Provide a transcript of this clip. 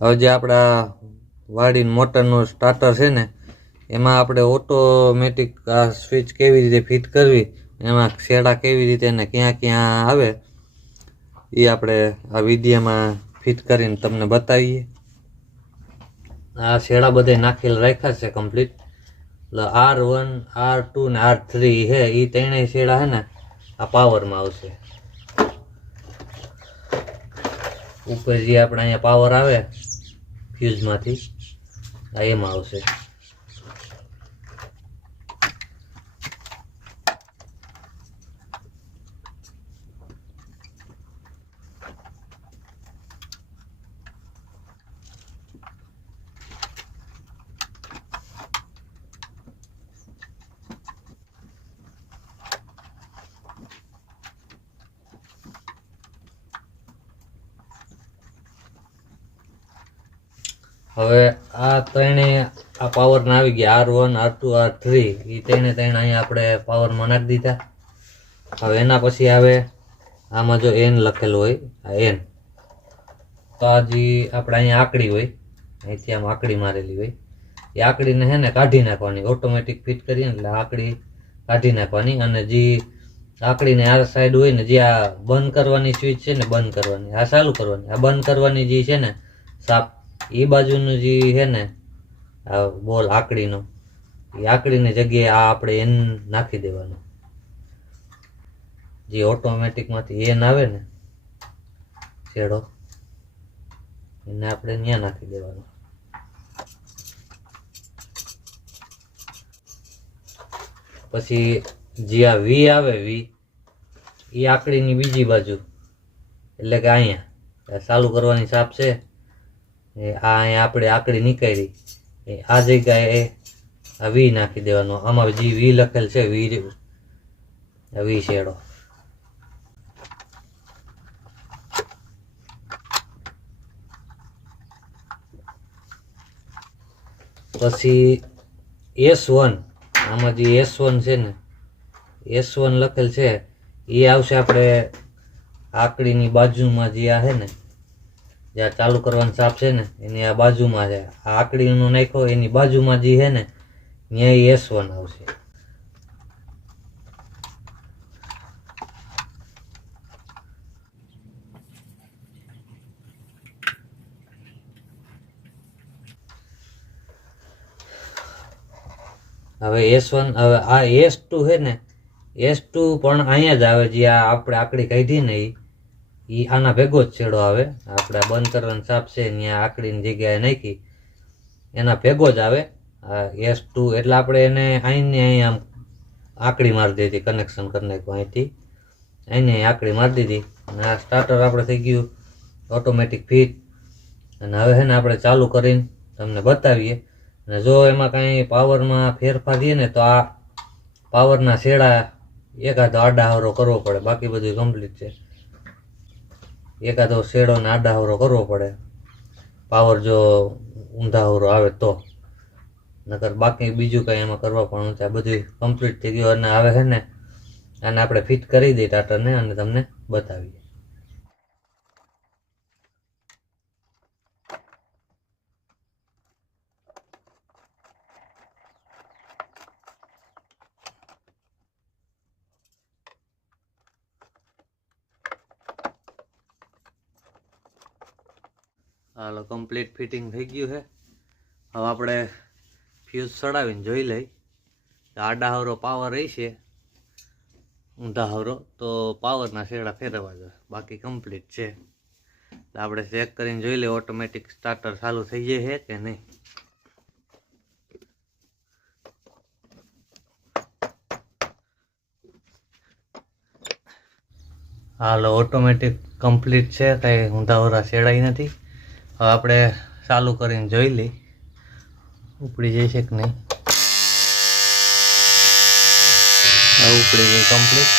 હવે જે આપણા વાડીની મોટરનું સ્ટાર્ટર છે ને એમાં આપણે ઓટોમેટિક આ સ્વિચ કેવી રીતે ફિટ કરવી, એમાં શેડા કેવી રીતે ને ક્યાં ક્યાં આવે એ આપણે આ વિડીયોમાં ફિટ કરીને તમને બતાવીએ. આ શેડા બધે નાખેલા રાખ્યા છે કમ્પ્લીટ. એટલે R1 R2 ને R3 છે એ ત્રણેય શેડા છે ને આ પાવરમાં આવશે. ઉપર જે આપણે અહીંયા પાવર આવે ફ્યુઝમાંથી આ એમાં આવશે. હવે આ ત્રણેય આ પાવરના આવી ગયા R1 R2 R3 એ ત્રણે અહીંયા આપણે પાવરમાં નાખી દીધા. હવે એના પછી આવે આમાં જો N લખેલું હોય આ N, તો આ જે આપણે અહીંયા આકડી હોય અહીંથી આમ આકડી મારેલી હોય એ આકડીને હે ને કાઢી નાખવાની. ઓટોમેટિક ફિટ કરીએ એટલે આકડી કાઢી નાખવાની અને જે આકડીને આ સાઈડ હોય ને જે આ બંધ કરવાની સ્વિચ છે ને બંધ કરવાની, આ ચાલુ કરવાની, આ બંધ કરવાની જે છે ને સાપ એ બાજુનું જે છે ને આ બોલ આકડીનો એ આકડીની જગ્યાએ આ આપણે N નાખી દેવાનું. જે ઓટોમેટિકમાંથી N આવે ને છેડો એને આપણે ત્યાં નાખી દેવાનો. પછી જે આ V આવે V એ આકડીની બીજી બાજુ એટલે કે અહીંયા ચાલુ કરવાની સાપ છે આ અહીંયા આપણે આકડી નીકાળી આ જગ્યાએ આ V નાખી દેવાનો. આમાં જે V લખેલ છે V શેડો. પછી S1 આમાં જે S1 છે ને S1 લખેલ છે એ આવશે આપણે આકડીની બાજુમાં જે આ છે ને જ્યાં ચાલુ કરવાનું સાપ છે ને એની આ બાજુમાં છે. આ આકડીનો નાખ્યો એની બાજુમાં જે છે ને ત્યાં S1 આવશે. હવે S1 હવે આ S2 છે ને S2 પણ અહીંયા જ આવે. જે આપણે આકડી કાઢી ને એ આના ભેગો જ છેડો આવે. આપણે બંધ કરવાનો સાપ છે ત્યાં આકડીની જગ્યાએ નાખી એના ભેગો જ આવે આ S2. એટલે આપણે એને અહીંને અહીં આમ આકડી મારી દીધી, કનેક્શન કરી નાખ્યું અહીંથી અહીંને આકડી મારી દીધી અને આ સ્ટાર્ટર આપણે થઈ ગયું ઓટોમેટિક ફિટ. અને હવે છે ને આપણે ચાલુ કરીને તમને બતાવીએ. અને જો એમાં કાંઈ પાવરમાં ફેરફાર થઈએ ને તો આ પાવરના શેડા એકાદો આડાહવરો કરવો પડે, બાકી બધું કમ્પ્લીટ છે. એકાદો શેડો ને આડાહવરો કરવો પડે પાવર જો ઊંધાહવરો આવે તો, નકર બાકી બીજું કંઈ એમાં કરવા પણ નથી. આ બધું કમ્પ્લીટ થઈ ગયું અને હવે છે ને આને આપણે ફિટ કરી દઈએ ટાટરને અને તમને બતાવીએ. હાલો કમ્પ્લીટ ફિટિંગ થઈ ગયું છે. હવે આપણે ફ્યુઝ ચડાવીને જોઈ લઈ આડાહવરો પાવર રહેશે, ઊંધાહવરો તો પાવરના શેડા ફેરવવા જોઈએ, બાકી કમ્પ્લીટ છે. આપણે ચેક કરીને જોઈ લઈએ ઓટોમેટિક સ્ટાર્ટર ચાલુ થઈ જાય છે કે નહીં. હાલો ઓટોમેટિક કમ્પ્લીટ છે, કંઈ ઊંધાહવરા શેડાઈ નથી. હવે આપણે ચાલુ કરીને જોઈ લઈ ઉપડી જશે કે નહીં. ઉપડી ગઈ કમ્પ્લીટ.